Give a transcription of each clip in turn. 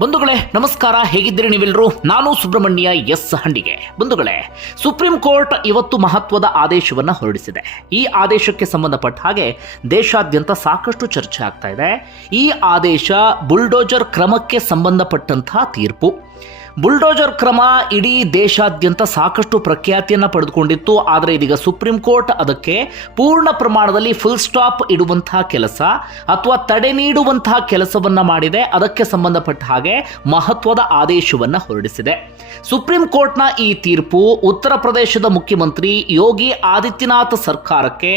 ಬಂಧುಗಳೇ, ನಮಸ್ಕಾರ. ಹೇಗಿದ್ದೀರಿ ನೀವೆಲ್ಲರೂ? ನಾನು ಸುಬ್ರಹ್ಮಣ್ಯ ಎಸ್ ಹಂಡಿಗೆ. ಬಂಧುಗಳೇ, ಸುಪ್ರೀಂ ಕೋರ್ಟ್ ಇವತ್ತು ಮಹತ್ವದ ಆದೇಶವನ್ನ ಹೊರಡಿಸಿದೆ. ಈ ಆದೇಶಕ್ಕೆ ಸಂಬಂಧಪಟ್ಟ ಹಾಗೆ ದೇಶಾದ್ಯಂತ ಸಾಕಷ್ಟು ಚರ್ಚೆ ಆಗ್ತಾ ಇದೆ. ಈ ಆದೇಶ ಬುಲ್ಡೋಜರ್ ಕ್ರಮಕ್ಕೆ ಸಂಬಂಧಪಟ್ಟಂತಹ ತೀರ್ಪು. ಬುಲ್ಡೋಜರ್ ಕ್ರಮ ಇಡೀ ದೇಶಾದ್ಯಂತ ಸಾಕಷ್ಟು ಪ್ರಖ್ಯಾತಿಯನ್ನು ಪಡೆದುಕೊಂಡಿತ್ತು. ಆದರೆ ಇದೀಗ ಸುಪ್ರೀಂ ಕೋರ್ಟ್ ಅದಕ್ಕೆ ಪೂರ್ಣ ಪ್ರಮಾಣದಲ್ಲಿ ಫುಲ್ ಸ್ಟಾಪ್ ಇಡುವಂತಹ ಕೆಲಸ ಅಥವಾ ತಡೆ ನೀಡುವಂತಹ ಕೆಲಸವನ್ನ ಮಾಡಿದೆ. ಅದಕ್ಕೆ ಸಂಬಂಧಪಟ್ಟ ಹಾಗೆ ಮಹತ್ವದ ಆದೇಶವನ್ನು ಹೊರಡಿಸಿದೆ. ಸುಪ್ರೀಂ ಕೋರ್ಟ್ನ ಈ ತೀರ್ಪು ಉತ್ತರ ಪ್ರದೇಶದ ಮುಖ್ಯಮಂತ್ರಿ ಯೋಗಿ ಆದಿತ್ಯನಾಥ್ ಸರ್ಕಾರಕ್ಕೆ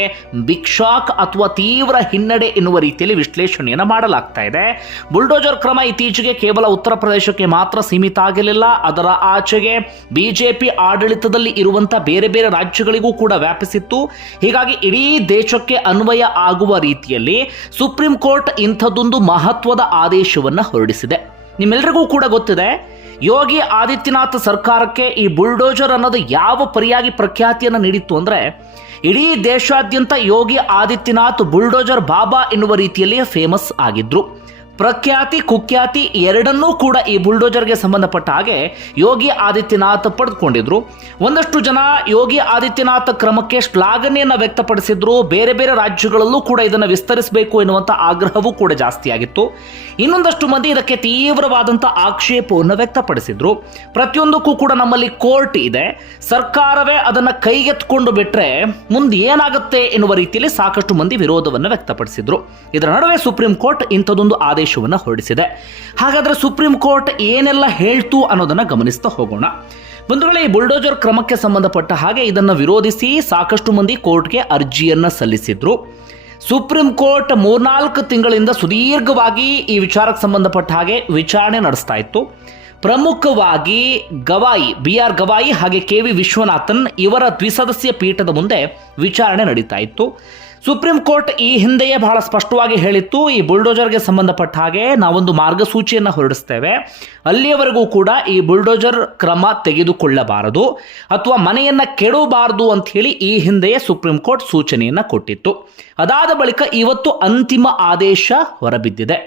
ಭಿಕ್ಷಾಕ್ ಅಥವಾ ತೀವ್ರ ಹಿನ್ನಡೆ ಎನ್ನುವ ರೀತಿಯಲ್ಲಿ ವಿಶ್ಲೇಷಣೆಯನ್ನು ಮಾಡಲಾಗ್ತಾ ಇದೆ. ಬುಲ್ಡೋಜರ್ ಕ್ರಮ ಇತ್ತೀಚೆಗೆ ಕೇವಲ ಉತ್ತರ ಪ್ರದೇಶಕ್ಕೆ ಮಾತ್ರ ಸೀಮಿತ ಆಗಿರಲಿಲ್ಲ ಅದರ ಆಚೆಗೆ ಬಿಜೆಪಿ ಆಡಳಿತದಲ್ಲಿ ಇರುವಂತಹ ಬೇರೆ ಬೇರೆ ರಾಜ್ಯಗಳಿಗೂ ಕೂಡ ವ್ಯಾಪಿಸಿತ್ತು. ಹೀಗಾಗಿ ಇಡೀ ದೇಶಕ್ಕೆ ಅನ್ವಯ ಆಗುವ ರೀತಿಯಲ್ಲಿ ಸುಪ್ರೀಂ ಕೋರ್ಟ್ ಇಂಥದ್ದೊಂದು ಮಹತ್ವದ ಆದೇಶವನ್ನು ಹೊರಡಿಸಿದೆ. ನಿಮ್ಮೆಲ್ಲರಿಗೂ ಕೂಡ ಗೊತ್ತಿದೆ, ಯೋಗಿ ಆದಿತ್ಯನಾಥ್ ಸರ್ಕಾರಕ್ಕೆ ಈ ಬುಲ್ಡೋಜರ್ ಅನ್ನೋದು ಯಾವ ಪರಿಯಾಗಿ ಪ್ರಖ್ಯಾತಿಯನ್ನು ನೀಡಿತ್ತು ಅಂದ್ರೆ, ಇಡೀ ದೇಶಾದ್ಯಂತ ಯೋಗಿ ಆದಿತ್ಯನಾಥ್ ಬುಲ್ಡೋಜರ್ ಬಾಬಾ ಎನ್ನುವ ರೀತಿಯಲ್ಲಿ ಫೇಮಸ್ ಆಗಿದ್ರು. ಪ್ರಖ್ಯಾತಿ, ಕುಖ್ಯಾತಿ ಎರಡನ್ನೂ ಕೂಡ ಈ ಬುಲ್ಡೋಜರ್ಗೆ ಸಂಬಂಧಪಟ್ಟ ಹಾಗೆ ಯೋಗಿ ಆದಿತ್ಯನಾಥ್ ಪಡೆದುಕೊಂಡಿದ್ರು. ಒಂದಷ್ಟು ಜನ ಯೋಗಿ ಆದಿತ್ಯನಾಥ್ ಕ್ರಮಕ್ಕೆ ಶ್ಲಾಘನೆಯನ್ನು ವ್ಯಕ್ತಪಡಿಸಿದ್ರು. ಬೇರೆ ಬೇರೆ ರಾಜ್ಯಗಳಲ್ಲೂ ಕೂಡ ಇದನ್ನು ವಿಸ್ತರಿಸಬೇಕು ಎನ್ನುವಂಥ ಆಗ್ರಹವೂ ಕೂಡ ಜಾಸ್ತಿ ಆಗಿತ್ತು ಇನ್ನೊಂದಷ್ಟು ಮಂದಿ ಇದಕ್ಕೆ ತೀವ್ರವಾದಂಥ ಆಕ್ಷೇಪವನ್ನು ವ್ಯಕ್ತಪಡಿಸಿದ್ರು. ಪ್ರತಿಯೊಂದಕ್ಕೂ ಕೂಡ ನಮ್ಮಲ್ಲಿ ಕೋರ್ಟ್ ಇದೆ. ಸರ್ಕಾರವೇ ಅದನ್ನು ಕೈಗೆತ್ಕೊಂಡು ಬಿಟ್ಟರೆ ಮುಂದೆ ಏನಾಗುತ್ತೆ ಎನ್ನುವ ರೀತಿಯಲ್ಲಿ ಸಾಕಷ್ಟು ಮಂದಿ ವಿರೋಧವನ್ನು ವ್ಯಕ್ತಪಡಿಸಿದ್ರು. ಇದರ ನಡುವೆ ಸುಪ್ರೀಂ ಕೋರ್ಟ್ ಇಂಥದೊಂದು ಆದೇಶವನ್ನು ಹೊರಡಿಸಿದೆ. ಹಾಗಾದ್ರೆ ಸುಪ್ರೀಂ ಕೋರ್ಟ್ ಏನೆಲ್ಲ ಹೇಳ್ತು ಅನ್ನೋದನ್ನ ಗಮನಿಸ್ತಾ ಹೋಗೋಣ. ಬಂಧುಗಳೇ, ಈ ಬುಲ್ಡೋಜರ್ ಕ್ರಮಕ್ಕೆ ಸಂಬಂಧಪಟ್ಟ ಹಾಗೆ ಇದನ್ನು ವಿರೋಧಿಸಿ ಸಾಕಷ್ಟು ಮಂದಿ ಕೋರ್ಟ್ಗೆ ಅರ್ಜಿಯನ್ನ ಸಲ್ಲಿಸಿದ್ರು. ಸುಪ್ರೀಂ ಕೋರ್ಟ್ ಮೂರ್ನಾಲ್ಕು ತಿಂಗಳಿಂದ ಸುದೀರ್ಘವಾಗಿ ಈ ವಿಚಾರಕ್ಕೆ ಸಂಬಂಧಪಟ್ಟ ಹಾಗೆ ವಿಚಾರಣೆ ನಡೆಸ್ತಾ ಇತ್ತು. ಪ್ರಮುಖವಾಗಿ ಗವಾಯಿ, ಬಿ ಆರ್ ಗವಾಯಿ ಹಾಗೆ ಕೆ ವಿ ವಿಶ್ವನಾಥನ್ ಇವರ ದ್ವಿಸದಸ್ಯ ಪೀಠದ ಮುಂದೆ ವಿಚಾರಣೆ ನಡೀತಾ ಇತ್ತು. ಸುಪ್ರೀಂ ಕೋರ್ಟ್ ಈ ಹಿಂದೆಯೇ ಬಹಳ ಸ್ಪಷ್ಟವಾಗಿ ಹೇಳಿತ್ತು, ಈ ಬುಲ್ಡೋಜರ್ಗೆ ಸಂಬಂಧಪಟ್ಟ ಹಾಗೆ ನಾವೊಂದು ಮಾರ್ಗಸೂಚಿಯನ್ನು ಹೊರಡಿಸ್ತೇವೆ. ಅಲ್ಲಿಯವರೆಗೂ ಕೂಡ ಈ ಬುಲ್ಡೋಜರ್ ಕ್ರಮ ತೆಗೆದುಕೊಳ್ಳಬಾರದು ಅಥವಾ ಮನೆಯನ್ನು ಕೆಡಬಾರದು ಅಂತ ಹೇಳಿ ಈ ಹಿಂದೆಯೇ ಸುಪ್ರೀಂ ಕೋರ್ಟ್ ಸೂಚನೆಯನ್ನು ಕೊಟ್ಟಿತ್ತು. ಅದಾದ ಬಳಿಕ ಇವತ್ತು ಅಂತಿಮ ಆದೇಶ ಹೊರಬಿದ್ದಿದೆ.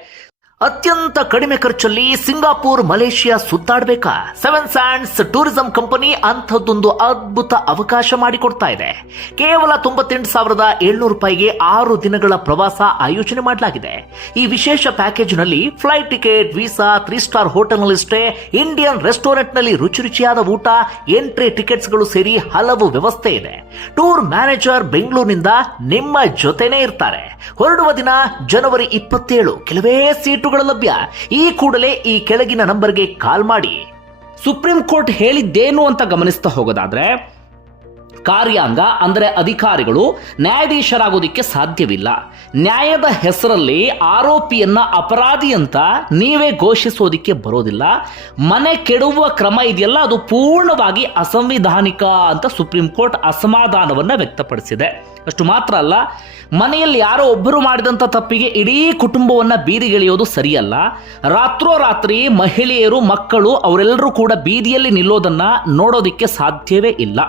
ಅತ್ಯಂತ ಕಡಿಮೆ ಖರ್ಚಲ್ಲಿ ಸಿಂಗಾಪುರ್, ಮಲೇಷಿಯಾ ಸುತ್ತಾಡಬೇಕಾ? ಸೆವೆನ್ ಸ್ಯಾಂಡ್ಸ್ ಟೂರಿಸಂ ಕಂಪನಿ ಅಂಥದ್ದೊಂದು ಅದ್ಭುತ ಅವಕಾಶ ಮಾಡಿಕೊಡ್ತಾ ಇದೆ. ಕೇವಲ ತೊಂಬತ್ತೆಂಟು ಸಾವಿರದ ಏಳ್ನೂರು ರೂಪಾಯಿಗೆ ಆರು ದಿನಗಳ ಪ್ರವಾಸ ಆಯೋಜನೆ ಮಾಡಲಾಗಿದೆ. ಈ ವಿಶೇಷ ಪ್ಯಾಕೇಜ್ನಲ್ಲಿ flight ticket, visa three star ಹೋಟೆಲ್ನಲ್ಲಿ ಸ್ಟೇ ಇಂಡಿಯನ್ ರೆಸ್ಟೋರೆಂಟ್ನಲ್ಲಿ ರುಚಿ ರುಚಿಯಾದ ಊಟ, ಎಂಟ್ರಿ ಟಿಕೆಟ್ಸ್ಗಳು ಸೇರಿ ಹಲವು ವ್ಯವಸ್ಥೆ ಇದೆ. ಟೂರ್ ಮ್ಯಾನೇಜರ್ ಬೆಂಗಳೂರಿನಿಂದ ನಿಮ್ಮ ಜೊತೆನೇ ಇರ್ತಾರೆ. ಹೊರಡುವ ದಿನ ಜನವರಿ ಇಪ್ಪತ್ತೇಳು, ಕೆಲವೇ ಲಭ್ಯ. ಈ ಕೂಡಲೇ ಈ ಕೆಳಗಿನ ನಂಬರ್ಗೆ ಕಾಲ್ ಮಾಡಿ. ಸುಪ್ರೀಂ ಕೋರ್ಟ್ ಹೇಳಿದ್ದೇನು ಅಂತ ಗಮನಿಸ್ತಾ ಹೋಗೋದಾದ್ರೆ ಕಾರ್ಯಾಂಗ, ಅಂದರೆ ಅಧಿಕಾರಿಗಳು, ನ್ಯಾಯಾಧೀಶರಾಗೋದಿಕ್ಕೆ ಸಾಧ್ಯವಿಲ್ಲ. ನ್ಯಾಯದ ಹೆಸರಲ್ಲಿ ಆರೋಪಿಯನ್ನ ಅಪರಾಧಿ ಅಂತ ನೀವೇ ಘೋಷಿಸೋದಿಕ್ಕೆ ಬರೋದಿಲ್ಲ. ಮನೆ ಕೆಡುವ ಕ್ರಮ ಇದೆಯಲ್ಲ, ಅದು ಪೂರ್ಣವಾಗಿ ಅಸಂವಿಧಾನಿಕ ಅಂತ ಸುಪ್ರೀಂ ಕೋರ್ಟ್ ಅಸಮಾಧಾನವನ್ನು ವ್ಯಕ್ತಪಡಿಸಿದೆ. ಅಷ್ಟು ಮಾತ್ರ ಅಲ್ಲ, ಮನೆಯಲ್ಲಿ ಯಾರೋ ಒಬ್ಬರು ಮಾಡಿದಂಥ ತಪ್ಪಿಗೆ ಇಡೀ ಕುಟುಂಬವನ್ನು ಬೀದಿಗಿಳಿಯೋದು ಸರಿಯಲ್ಲ. ರಾತ್ರೋರಾತ್ರಿ ಮಹಿಳೆಯರು, ಮಕ್ಕಳು, ಅವರೆಲ್ಲರೂ ಕೂಡ ಬೀದಿಯಲ್ಲಿ ನಿಲ್ಲೋದನ್ನು ನೋಡೋದಿಕ್ಕೆ ಸಾಧ್ಯವೇ ಇಲ್ಲ.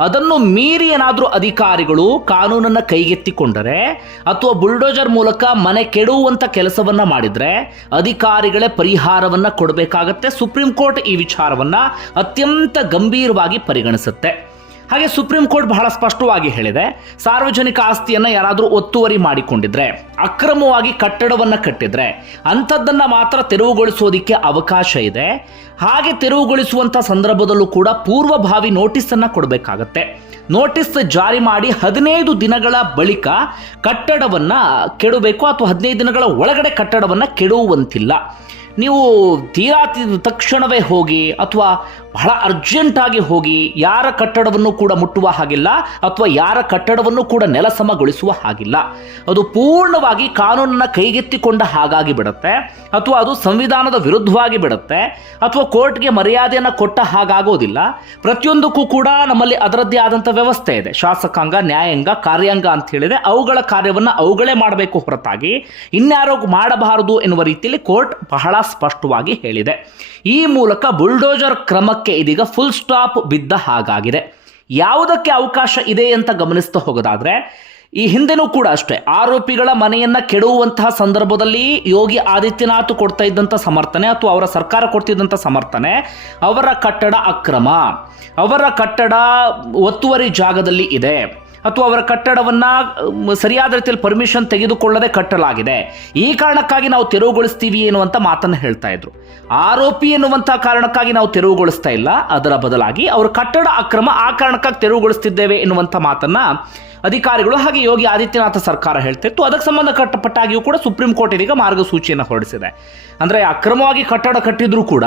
ಅದನ್ನು ಮೀರಿ ಏನಾದರೂ ಅಧಿಕಾರಿಗಳು ಕಾನೂನನ್ನು ಕೈಗೆತ್ತಿಕೊಂಡರೆ ಅಥವಾ ಬುಲ್ಡೋಜರ್ ಮೂಲಕ ಮನೆ ಕೆಡುವಂಥ ಕೆಲಸವನ್ನು ಮಾಡಿದರೆ ಅಧಿಕಾರಿಗಳೇ ಪರಿಹಾರವನ್ನು ಕೊಡಬೇಕಾಗತ್ತೆ. ಸುಪ್ರೀಂ ಕೋರ್ಟ್ ಈ ವಿಚಾರವನ್ನು ಅತ್ಯಂತ ಗಂಭೀರವಾಗಿ ಪರಿಗಣಿಸುತ್ತೆ. ಹಾಗೆ ಸುಪ್ರೀಂ ಕೋರ್ಟ್ ಬಹಳ ಸ್ಪಷ್ಟವಾಗಿ ಹೇಳಿದೆ, ಸಾರ್ವಜನಿಕ ಆಸ್ತಿಯನ್ನ ಯಾರಾದರೂ ಒತ್ತುವರಿ ಮಾಡಿಕೊಂಡಿದ್ರೆ, ಅಕ್ರಮವಾಗಿ ಕಟ್ಟಡವನ್ನ ಕಟ್ಟಿದ್ರೆ, ಅಂಥದ್ದನ್ನ ಮಾತ್ರ ತೆರವುಗೊಳಿಸೋದಿಕ್ಕೆ ಅವಕಾಶ ಇದೆ. ಹಾಗೆ ತೆರವುಗೊಳಿಸುವಂಥ ಸಂದರ್ಭದಲ್ಲೂ ಕೂಡ ಪೂರ್ವಭಾವಿ ನೋಟಿಸ್ ಅನ್ನ ಕೊಡಬೇಕಾಗತ್ತೆ. ನೋಟಿಸ್ ಜಾರಿ ಮಾಡಿ ಹದಿನೈದು ದಿನಗಳ ಬಳಿಕ ಕಟ್ಟಡವನ್ನ ಕೆಡಬೇಕು ಅಥವಾ ಹದಿನೈದು ದಿನಗಳ ಒಳಗಡೆ ಕಟ್ಟಡವನ್ನ ಕೆಡುವಂತಿಲ್ಲ ನೀವು ತೀರಾ ತಕ್ಷಣವೇ ಹೋಗಿ ಅಥವಾ ಬಹಳ ಅರ್ಜೆಂಟಾಗಿ ಹೋಗಿ ಯಾರ ಕಟ್ಟಡವನ್ನು ಕೂಡ ಮುಟ್ಟುವ ಹಾಗಿಲ್ಲ ಅಥವಾ ಯಾರ ಕಟ್ಟಡವನ್ನು ಕೂಡ ನೆಲಸಮಗೊಳಿಸುವ ಹಾಗಿಲ್ಲ. ಅದು ಪೂರ್ಣವಾಗಿ ಕಾನೂನನ್ನ ಕೈಗೆತ್ತಿಕೊಂಡ ಹಾಗಾಗಿ ಬಿಡುತ್ತೆ ಅಥವಾ ಅದು ಸಂವಿಧಾನದ ವಿರುದ್ಧವಾಗಿ ಬಿಡುತ್ತೆ ಅಥವಾ ಕೋರ್ಟ್ಗೆ ಮರ್ಯಾದೆಯನ್ನು ಕೊಟ್ಟ ಹಾಗಾಗೋದಿಲ್ಲ. ಪ್ರತಿಯೊಂದಕ್ಕೂ ಕೂಡ ನಮ್ಮಲ್ಲಿ ಅದರದ್ದೇ ಆದಂಥ ವ್ಯವಸ್ಥೆ ಇದೆ. ಶಾಸಕಾಂಗ, ನ್ಯಾಯಾಂಗ, ಕಾರ್ಯಾಂಗ ಅಂತ ಹೇಳಿದೆ ಅವುಗಳ ಕಾರ್ಯವನ್ನು ಅವುಗಳೇ ಮಾಡಬೇಕು ಹೊರತಾಗಿ ಇನ್ಯಾರೋ ಮಾಡಬಾರದು ಎನ್ನುವ ರೀತಿಯಲ್ಲಿ ಕೋರ್ಟ್ ಬಹಳ ಸ್ಪಷ್ಟವಾಗಿ ಹೇಳಿದೆ. ಈ ಮೂಲಕ ಬುಲ್ಡೋಜರ್ ಕ್ರಮಕ್ಕೆ ಇದೀಗ ಫುಲ್ ಸ್ಟಾಪ್ ಬಿದ್ದ ಹಾಗಾಗಿದೆ. ಯಾವುದಕ್ಕೆ ಅವಕಾಶ ಇದೆ ಅಂತ ಗಮನಿಸ್ತಾ ಹೋಗೋದಾದ್ರೆ, ಈ ಹಿಂದೆನೂ ಕೂಡ ಅಷ್ಟೇ, ಆರೋಪಿಗಳ ಮನೆಯನ್ನ ಕೆಡುವಂತಹ ಸಂದರ್ಭದಲ್ಲಿ ಯೋಗಿ ಆದಿತ್ಯನಾಥ್ ಕೊಡ್ತಾ ಇದ್ದಂಥ ಸಮರ್ಥನೆ ಅಥವಾ ಅವರ ಸರ್ಕಾರ ಕೊಡ್ತಿದ್ದಂಥ ಸಮರ್ಥನೆ, ಅವರ ಕಟ್ಟಡ ಅಕ್ರಮ, ಅವರ ಕಟ್ಟಡ ಒತ್ತುವರಿ ಜಾಗದಲ್ಲಿ ಇದೆ. ಅಥವಾ ಅವರ ಕಟ್ಟಡವನ್ನ ಸರಿಯಾದ ರೀತಿಯಲ್ಲಿ ಪರ್ಮಿಷನ್ ತೆಗೆದುಕೊಳ್ಳದೆ ಕಟ್ಟಲಾಗಿದೆ. ಈ ಕಾರಣಕ್ಕಾಗಿ ನಾವು ತೆರವುಗೊಳಿಸ್ತೀವಿ ಎನ್ನುವಂಥ ಮಾತನ್ನು ಹೇಳ್ತಾ ಇದ್ರು. ಆರೋಪಿ ಎನ್ನುವಂಥ ಕಾರಣಕ್ಕಾಗಿ ನಾವು ತೆರವುಗೊಳಿಸ್ತಾ ಇಲ್ಲ. ಅದರ ಬದಲಾಗಿ, ಅವರ ಕಟ್ಟಡ ಅಕ್ರಮ ಆ ಕಾರಣಕ್ಕಾಗಿ ತೆರವುಗೊಳಿಸ್ತಿದ್ದೇವೆ ಎನ್ನುವಂಥ ಮಾತನ್ನ ಅಧಿಕಾರಿಗಳು ಹಾಗೆ ಯೋಗಿ ಆದಿತ್ಯನಾಥ ಸರ್ಕಾರ ಹೇಳ್ತಿತ್ತು. ಅದಕ್ಕೆ ಸಂಬಂಧಪಟ್ಟಾಗಿಯೂ ಕೂಡ ಸುಪ್ರೀಂ ಕೋರ್ಟ್ ಇದೀಗ ಮಾರ್ಗಸೂಚಿಯನ್ನು ಹೊರಡಿಸಿದೆ. ಅಂದರೆ ಅಕ್ರಮವಾಗಿ ಕಟ್ಟಡ ಕಟ್ಟಿದ್ರೂ ಕೂಡ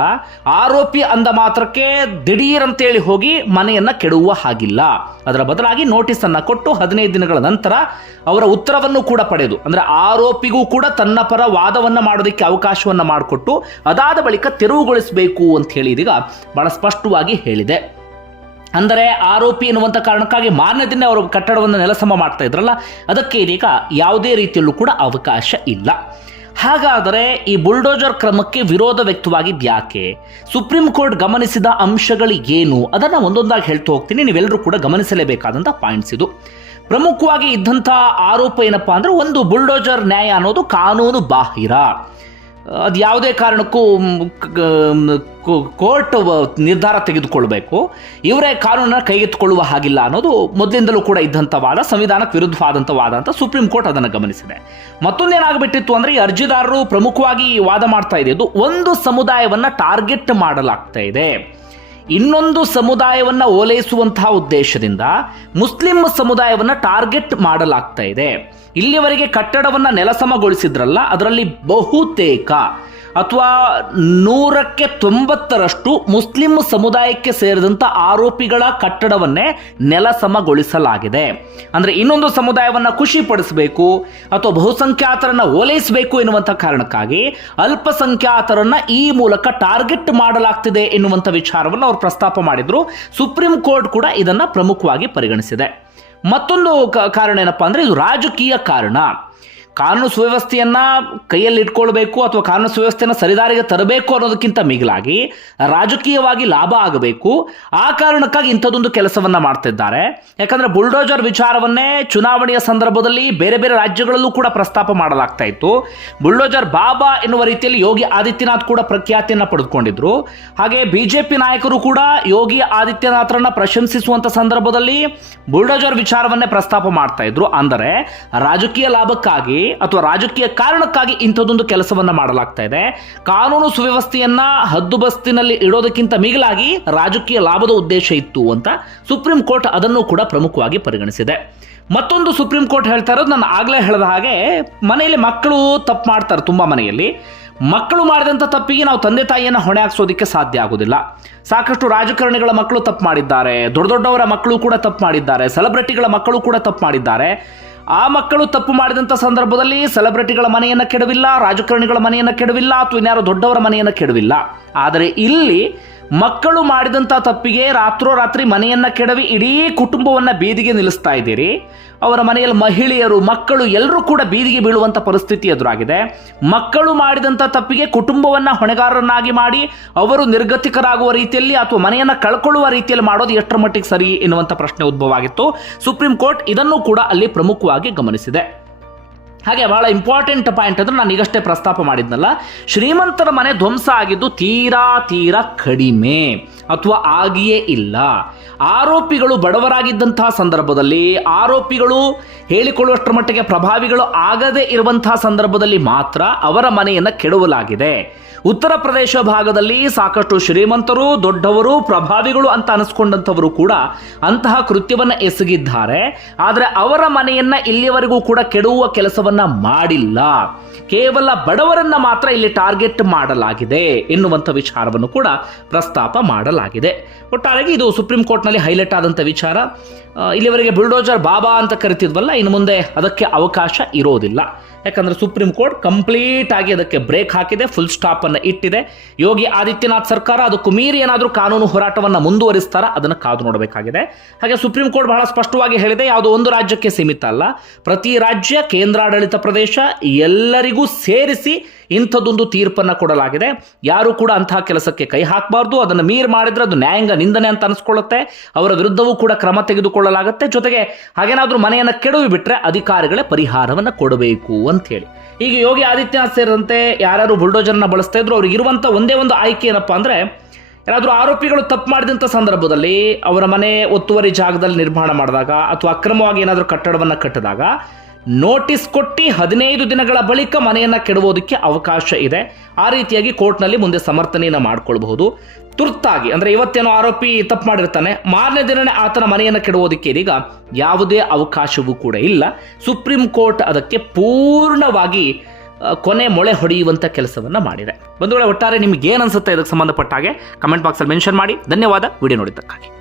ಆರೋಪಿ ಅಂದ ಮಾತ್ರಕ್ಕೆ ದಿಢೀರಂತೇಳಿ ಹೋಗಿ ಮನೆಯನ್ನು ಕೆಡುವ ಹಾಗಿಲ್ಲ. ಅದರ ಬದಲಾಗಿ ನೋಟಿಸ್ ಅನ್ನ ಕೊಟ್ಟು ಹದಿನೈದು ದಿನಗಳ ನಂತರ ಅವರ ಉತ್ತರವನ್ನು ಕೂಡ ಪಡೆದು, ಅಂದರೆ ಆರೋಪಿಗೂ ಕೂಡ ತನ್ನ ಪರ ವಾದವನ್ನು ಮಾಡೋದಕ್ಕೆ ಅವಕಾಶವನ್ನು ಮಾಡಿಕೊಟ್ಟು, ಅದಾದ ಬಳಿಕ ತೆರವುಗೊಳಿಸಬೇಕು ಅಂತ ಹೇಳಿ ಇದೀಗ ಬಹಳ ಸ್ಪಷ್ಟವಾಗಿ ಹೇಳಿದೆ. ಅಂದರೆ ಆರೋಪಿ ಎನ್ನುವಂಥ ಕಾರಣಕ್ಕಾಗಿ ಮಾನ್ಯದಿಂದ ಅವರು ಕಟ್ಟಡವನ್ನು ನೆಲಸಮ ಮಾಡ್ತಾ ಇದ್ರಲ್ಲ, ಅದಕ್ಕೆ ಇದೀಗ ಯಾವುದೇ ರೀತಿಯಲ್ಲೂ ಕೂಡ ಅವಕಾಶ ಇಲ್ಲ. ಹಾಗಾದರೆ ಈ ಬುಲ್ಡೋಜರ್ ಕ್ರಮಕ್ಕೆ ವಿರೋಧ ವ್ಯಕ್ತವಾಗಿದ್ದು ಯಾಕೆ ಸುಪ್ರೀಂ ಕೋರ್ಟ್ ಗಮನಿಸಿದ ಅಂಶಗಳು ಏನು? ಅದನ್ನು ಒಂದೊಂದಾಗಿ ಹೇಳ್ತಾ ಹೋಗ್ತೀನಿ, ನೀವೆಲ್ಲರೂ ಕೂಡ ಗಮನಿಸಲೇಬೇಕಾದಂಥ ಪಾಯಿಂಟ್ಸ್ ಇದು. ಪ್ರಮುಖವಾಗಿ ಇದ್ದಂಥ ಆರೋಪ ಏನಪ್ಪಾ ಅಂದರೆ ಒಂದು ಬುಲ್ಡೋಜರ್ ನ್ಯಾಯ ಅನ್ನೋದು ಕಾನೂನು ಬಾಹಿರ. ಅದು ಯಾವುದೇ ಕಾರಣಕ್ಕೂ ಕೋರ್ಟ್ ನಿರ್ಧಾರ ತೆಗೆದುಕೊಳ್ಬೇಕು. ಇವರೇ ಕಾನೂನನ್ನು ಕೈಗೆತ್ತಿಕೊಳ್ಳುವ ಹಾಗಿಲ್ಲ ಅನ್ನೋದು ಮೊದಲಿಂದಲೂ ಕೂಡ ಇದ್ದಂಥ ವಾದ ಸಂವಿಧಾನಕ್ಕೆ ವಿರುದ್ಧವಾದಂಥ ವಾದ ಅಂತ ಸುಪ್ರೀಂ ಕೋರ್ಟ್ ಅದನ್ನು ಗಮನಿಸಿದೆ. ಮತ್ತೊಂದೇನಾಗ್ಬಿಟ್ಟಿತ್ತು ಅಂದರೆ ಈ ಅರ್ಜಿದಾರರು ಪ್ರಮುಖವಾಗಿ ವಾದ ಮಾಡ್ತಾ ಇದ್ದು ಒಂದು ಸಮುದಾಯವನ್ನು ಟಾರ್ಗೆಟ್ ಮಾಡಲಾಗ್ತಾ ಇದೆ. ಇನ್ನೊಂದು ಸಮುದಾಯವನ್ನ ಓಲೈಸುವಂತಹ ಉದ್ದೇಶದಿಂದ ಮುಸ್ಲಿಂ ಸಮುದಾಯವನ್ನ ಟಾರ್ಗೆಟ್ ಮಾಡಲಾಗ್ತಾ ಇದೆ. ಇಲ್ಲಿವರೆಗೆ ಕಟ್ಟಡವನ್ನು ನೆಲಸಮಗೊಳಿಸಿದ್ರಲ್ಲ ಅದರಲ್ಲಿ ಬಹುತೇಕ ಅಥವಾ ನೂರಕ್ಕೆ ತೊಂಬತ್ತರಷ್ಟು ಮುಸ್ಲಿಂ ಸಮುದಾಯಕ್ಕೆ ಸೇರಿದಂಥ ಆರೋಪಿಗಳ ಕಟ್ಟಡವನ್ನೇ ನೆಲಸಮಗೊಳಿಸಲಾಗಿದೆ. ಅಂದರೆ ಇನ್ನೊಂದು ಸಮುದಾಯವನ್ನು ಖುಷಿಪಡಿಸಬೇಕು ಅಥವಾ ಬಹುಸಂಖ್ಯಾತರನ್ನು ಓಲೈಸಬೇಕು ಎನ್ನುವಂಥ ಕಾರಣಕ್ಕಾಗಿ ಅಲ್ಪಸಂಖ್ಯಾತರನ್ನು ಈ ಮೂಲಕ ಟಾರ್ಗೆಟ್ ಮಾಡಲಾಗ್ತಿದೆ ಎನ್ನುವಂಥ ವಿಚಾರವನ್ನು ಅವರು ಪ್ರಸ್ತಾಪ ಮಾಡಿದ್ರು. ಸುಪ್ರೀಂ ಕೋರ್ಟ್ ಕೂಡ ಇದನ್ನು ಪ್ರಮುಖವಾಗಿ ಪರಿಗಣಿಸಿದೆ. ಮತ್ತೊಂದು ಕಾರಣ ಏನಪ್ಪಾ ಅಂದರೆ ಇದು ರಾಜಕೀಯ ಕಾರಣ. ಕಾನೂನು ಸುವ್ಯವಸ್ಥೆಯನ್ನ ಕೈಯಲ್ಲಿ ಇಟ್ಕೊಳ್ಬೇಕು ಅಥವಾ ಕಾನೂನು ಸುವ್ಯವಸ್ಥೆಯನ್ನು ಸರಿದಾರಿಗೆ ತರಬೇಕು ಅನ್ನೋದಕ್ಕಿಂತ ಮಿಗಿಲಾಗಿ ರಾಜಕೀಯವಾಗಿ ಲಾಭ ಆಗಬೇಕು. ಆ ಕಾರಣಕ್ಕಾಗಿ ಇಂಥದ್ದೊಂದು ಕೆಲಸವನ್ನ ಮಾಡ್ತಿದ್ದಾರೆ. ಯಾಕಂದ್ರೆ ಬುಲ್ಡೋಜರ್ ವಿಚಾರವನ್ನೇ ಚುನಾವಣೆಯ ಸಂದರ್ಭದಲ್ಲಿ ಬೇರೆ ಬೇರೆ ರಾಜ್ಯಗಳಲ್ಲೂ ಕೂಡ ಪ್ರಸ್ತಾಪ ಮಾಡಲಾಗ್ತಾ ಇತ್ತು. ಬುಲ್ಡೋಜರ್ ಬಾಬಾ ಎನ್ನುವ ರೀತಿಯಲ್ಲಿ ಯೋಗಿ ಆದಿತ್ಯನಾಥ್ ಕೂಡ ಪ್ರಖ್ಯಾತಿಯನ್ನು ಪಡೆದುಕೊಂಡಿದ್ರು. ಹಾಗೆ ಬಿಜೆಪಿ ನಾಯಕರು ಕೂಡ ಯೋಗಿ ಆದಿತ್ಯನಾಥರನ್ನ ಪ್ರಶಂಸಿಸುವಂತ ಸಂದರ್ಭದಲ್ಲಿ ಬುಲ್ಡೋಜರ್ ವಿಚಾರವನ್ನೇ ಪ್ರಸ್ತಾಪ ಮಾಡ್ತಾ ಇದ್ರು. ಅಂದರೆ ರಾಜಕೀಯ ಲಾಭಕ್ಕಾಗಿ ಅಥವಾ ರಾಜಕೀಯ ಕಾರಣಕ್ಕಾಗಿ ಇಂಥದ್ದೊಂದು ಕೆಲಸವನ್ನು ಮಾಡಲಾಗ್ತಾ ಇದೆ. ಕಾನೂನು ಸುವ್ಯವಸ್ಥೆಯನ್ನ ಹದ್ದುಬಸ್ತಿನಲ್ಲಿ ಇಡೋದಕ್ಕಿಂತ ಮಿಗಿಲಾಗಿ ರಾಜಕೀಯ ಲಾಭದ ಉದ್ದೇಶ ಇತ್ತು ಅಂತ ಸುಪ್ರೀಂ ಕೋರ್ಟ್ ಅದನ್ನು ಕೂಡ ಪ್ರಮುಖವಾಗಿ ಪರಿಗಣಿಸಿದೆ. ಮತ್ತೊಂದು ಸುಪ್ರೀಂ ಕೋರ್ಟ್ ಹೇಳ್ತಾ ಇರೋದು, ನಾನು ಆಗಲೇ ಹೇಳಿದ ಹಾಗೆ ಮನೆಯಲ್ಲಿ ಮಕ್ಕಳು ತಪ್ಪು ಮಾಡ್ತಾರೆ ತುಂಬಾ ಮನೆಯಲ್ಲಿ. ಮಕ್ಕಳು ಮಾಡಿದಂಥ ತಪ್ಪಿಗೆ ನಾವು ತಂದೆ ತಾಯಿಯನ್ನು ಹೊಣೆ ಹಾಕ್ಸೋದಕ್ಕೆ ಸಾಧ್ಯ ಆಗೋದಿಲ್ಲ. ಸಾಕಷ್ಟು ರಾಜಕಾರಣಿಗಳ ಮಕ್ಕಳು ತಪ್ಪು ಮಾಡಿದ್ದಾರೆ, ದೊಡ್ಡ ದೊಡ್ಡವರ ಮಕ್ಕಳು ಕೂಡ ತಪ್ಪು ಮಾಡಿದ್ದಾರೆ ಸೆಲೆಬ್ರಿಟಿಗಳ ಮಕ್ಕಳು ಕೂಡ ತಪ್ಪು ಮಾಡಿದ್ದಾರೆ. ಆ ಮಕ್ಕಳು ತಪ್ಪು ಮಾಡಿದಂಥ ಸಂದರ್ಭದಲ್ಲಿ ಸೆಲೆಬ್ರಿಟಿಗಳ ಮನೆಯನ್ನು ಕೆಡವಿಲ್ಲ, ರಾಜಕಾರಣಿಗಳ ಮನೆಯನ್ನು ಕೆಡವಿಲ್ಲ, ಅಥವಾ ಇನ್ಯಾರೋ ದೊಡ್ಡವರ ಮನೆಯನ್ನು ಕೆಡವಿಲ್ಲ. ಆದರೆ ಇಲ್ಲಿ ಮಕ್ಕಳು ಮಾಡಿದಂಥ ತಪ್ಪಿಗೆ ರಾತ್ರೋರಾತ್ರಿ ಮನೆಯನ್ನ ಕೆಡವಿ ಇಡೀ ಕುಟುಂಬವನ್ನ ಬೀದಿಗೆ ನಿಲ್ಲಿಸ್ತಾ ಇದ್ದೀರಿ. ಅವರ ಮನೆಯಲ್ಲಿ ಮಹಿಳೆಯರು, ಮಕ್ಕಳು ಎಲ್ಲರೂ ಕೂಡ ಬೀದಿಗೆ ಬೀಳುವಂಥ ಪರಿಸ್ಥಿತಿ ಎದುರಾಗಿದೆ. ಮಕ್ಕಳು ಮಾಡಿದಂಥ ತಪ್ಪಿಗೆ ಕುಟುಂಬವನ್ನ ಹೊಣೆಗಾರರನ್ನಾಗಿ ಮಾಡಿ, ಅವರು ನಿರ್ಗತಿಕರಾಗುವ ರೀತಿಯಲ್ಲಿ ಅಥವಾ ಮನೆಯನ್ನ ಕಳ್ಕೊಳ್ಳುವ ರೀತಿಯಲ್ಲಿ ಮಾಡೋದು ಎಷ್ಟರ ಮಟ್ಟಿಗೆ ಸರಿ ಎನ್ನುವಂಥ ಪ್ರಶ್ನೆ ಉದ್ಭವವಾಗಿತ್ತು. ಸುಪ್ರೀಂ ಕೋರ್ಟ್ ಇದನ್ನು ಕೂಡ ಅಲ್ಲಿ ಪ್ರಮುಖವಾಗಿ ಗಮನಿಸಿದೆ. ಹಾಗೆ ಬಹಳ ಇಂಪಾರ್ಟೆಂಟ್ ಪಾಯಿಂಟ್ ಅಂದ್ರೆ ನಾನು ಈಗಷ್ಟೇ ಪ್ರಸ್ತಾಪ ಮಾಡಿದ್ನಲ್ಲ, ಶ್ರೀಮಂತರ ಮನೆ ಧ್ವಂಸ ಆಗಿದ್ದು ತೀರಾ ತೀರಾ ಕಡಿಮೆ ಅಥವಾ ಆಗಿಯೇ ಇಲ್ಲ. ಆರೋಪಿಗಳು ಬಡವರಾಗಿದ್ದಂತಹ ಸಂದರ್ಭದಲ್ಲಿ, ಆರೋಪಿಗಳು ಹೇಳಿಕೊಳ್ಳುವಷ್ಟರ ಮಟ್ಟಿಗೆ ಪ್ರಭಾವಿಗಳು ಆಗದೇ ಇರುವಂತಹ ಸಂದರ್ಭದಲ್ಲಿ ಮಾತ್ರ ಅವರ ಮನೆಯನ್ನ ಕೆಡವಲಾಗಿದೆ. ಉತ್ತರ ಪ್ರದೇಶ ಭಾಗದಲ್ಲಿ ಸಾಕಷ್ಟು ಶ್ರೀಮಂತರು, ದೊಡ್ಡವರು, ಪ್ರಭಾವಿಗಳು ಅಂತ ಅನಿಸ್ಕೊಂಡಂಥವರು ಕೂಡ ಅಂತಹ ಕೃತ್ಯವನ್ನ ಎಸಗಿದ್ದಾರೆ. ಆದರೆ ಅವರ ಮನೆಯನ್ನ ಇಲ್ಲಿಯವರೆಗೂ ಕೂಡ ಕೆಡುವ ಕೆಲಸವನ್ನ ಮಾಡಿಲ್ಲ. ಕೇವಲ ಬಡವರನ್ನ ಮಾತ್ರ ಇಲ್ಲಿ ಟಾರ್ಗೆಟ್ ಮಾಡಲಾಗಿದೆ ಎನ್ನುವಂಥ ವಿಚಾರವನ್ನು ಕೂಡ ಪ್ರಸ್ತಾಪ ಮಾಡಲಾಗಿದೆ. ಒಟ್ಟಾರೆಗೆ ಇದು ಸುಪ್ರೀಂ ಕೋರ್ಟ್ನಲ್ಲಿ ಹೈಲೈಟ್ ಆದಂಥ ವಿಚಾರ. ಇಲ್ಲಿವರೆಗೆ ಬುಲ್ಡೋಜರ್ ಬಾಬಾ ಅಂತ ಕರಿತಿದ್ವಲ್ಲ, ಇನ್ನು ಮುಂದೆ ಅದಕ್ಕೆ ಅವಕಾಶ ಇರೋದಿಲ್ಲ. ಯಾಕಂದ್ರೆ ಸುಪ್ರೀಂ ಕೋರ್ಟ್ ಕಂಪ್ಲೀಟ್ ಆಗಿ ಅದಕ್ಕೆ ಬ್ರೇಕ್ ಹಾಕಿದೆ ಫುಲ್ ಸ್ಟಾಪ್ ಅನ್ನು ಇಟ್ಟಿದೆ. ಯೋಗಿ ಆದಿತ್ಯನಾಥ್ ಸರ್ಕಾರ ಅದಕ್ಕೂ ಮೀರಿ ಏನಾದರೂ ಕಾನೂನು ಹೋರಾಟವನ್ನು ಮುಂದುವರಿಸ್ತಾರ? ಅದನ್ನು ಕಾದು ನೋಡಬೇಕಾಗಿದೆ. ಹಾಗೆ ಸುಪ್ರೀಂ ಕೋರ್ಟ್ ಬಹಳ ಸ್ಪಷ್ಟವಾಗಿ ಹೇಳಿದೆ, ಯಾವುದೋ ಒಂದು ರಾಜ್ಯಕ್ಕೆ ಸೀಮಿತ ಅಲ್ಲ. ಪ್ರತಿ ರಾಜ್ಯ ಕೇಂದ್ರಾಡಳಿತ ಪ್ರದೇಶ ಎಲ್ಲರಿಗೂ ಸೇರಿಸಿ ಇಂಥದ್ದೊಂದು ತೀರ್ಪನ್ನು ಕೊಡಲಾಗಿದೆ. ಯಾರು ಕೂಡ ಅಂತಹ ಕೆಲಸಕ್ಕೆ ಕೈ ಹಾಕಬಾರ್ದು. ಅದನ್ನು ಮೀರ್ ಮಾಡಿದ್ರೆ ಅದು ನ್ಯಾಯಾಂಗ ನಿಂದನೆ ಅಂತ ಅನಿಸ್ಕೊಳ್ಳುತ್ತೆ. ಅವರ ವಿರುದ್ಧವೂ ಕೂಡ ಕ್ರಮ ತೆಗೆದುಕೊಳ್ಳಲಾಗುತ್ತೆ. ಜೊತೆಗೆ ಹಾಗೇನಾದರೂ ಮನೆಯನ್ನು ಕೆಡವಿ ಬಿಟ್ಟರೆ ಅಧಿಕಾರಿಗಳೇ ಪರಿಹಾರವನ್ನು ಕೊಡಬೇಕು ಅಂತ ಹೇಳಿ. ಈಗ ಯೋಗಿ ಆದಿತ್ಯನಾಥ್ ಸೇರಿದಂತೆ ಯಾರ್ಯಾರು ಬುಲ್ಡೋಜರ್ನ ಬಳಸ್ತಾ ಇದ್ರು, ಅವ್ರಿಗೆ ಇರುವಂಥ ಒಂದೇ ಒಂದು ಆಯ್ಕೆ ಏನಪ್ಪ ಅಂದರೆ ಏನಾದರೂ ಆರೋಪಿಗಳು ತಪ್ಪು ಮಾಡಿದಂಥ ಸಂದರ್ಭದಲ್ಲಿ ಅವರ ಮನೆ ಒತ್ತುವರಿ ಜಾಗದಲ್ಲಿ ನಿರ್ಮಾಣ ಮಾಡಿದಾಗ ಅಥವಾ ಅಕ್ರಮವಾಗಿ ಏನಾದರೂ ಕಟ್ಟಡವನ್ನು ಕಟ್ಟಿದಾಗ ನೋಟಿಸ್ ಕೊಟ್ಟು ಹದಿನೈದು ದಿನಗಳ ಬಳಿಕ ಮನೆಯನ್ನು ಕೆಡುವುದಕ್ಕೆ ಅವಕಾಶ ಇದೆ. ಆ ರೀತಿಯಾಗಿ ಕೋರ್ಟ್ನಲ್ಲಿ ಮುಂದೆ ಸಮರ್ಥನೆಯನ್ನು ಮಾಡಿಕೊಳ್ಬಹುದು. ತುರ್ತಾಗಿ, ಅಂದರೆ ಇವತ್ತೇನೋ ಆರೋಪಿ ತಪ್ಪು ಮಾಡಿರ್ತಾನೆ, ಮಾರನೇ ದಿನನೇ ಆತನ ಮನೆಯನ್ನು ಕೆಡುವುದಕ್ಕೆ ಇದೀಗ ಯಾವುದೇ ಅವಕಾಶವೂ ಕೂಡ ಇಲ್ಲ. ಸುಪ್ರೀಂ ಕೋರ್ಟ್ ಅದಕ್ಕೆ ಪೂರ್ಣವಾಗಿ ಕೊನೆ ಮೊಳೆ ಹೊಡೆಯುವಂಥ ಕೆಲಸವನ್ನು ಮಾಡಿದೆ. ಬಂಧುಗಳೇ, ಒಟ್ಟಾರೆ ನಿಮ್ಗೆ ಅನ್ಸುತ್ತೆ ಇದಕ್ಕೆ ಸಂಬಂಧಪಟ್ಟ ಹಾಗೆ ಕಮೆಂಟ್ ಬಾಕ್ಸಲ್ಲಿ ಮೆನ್ಷನ್ ಮಾಡಿ. ಧನ್ಯವಾದ. ವಿಡಿಯೋ ನೋಡಿದ್ದಕ್ಕಾಗಿ.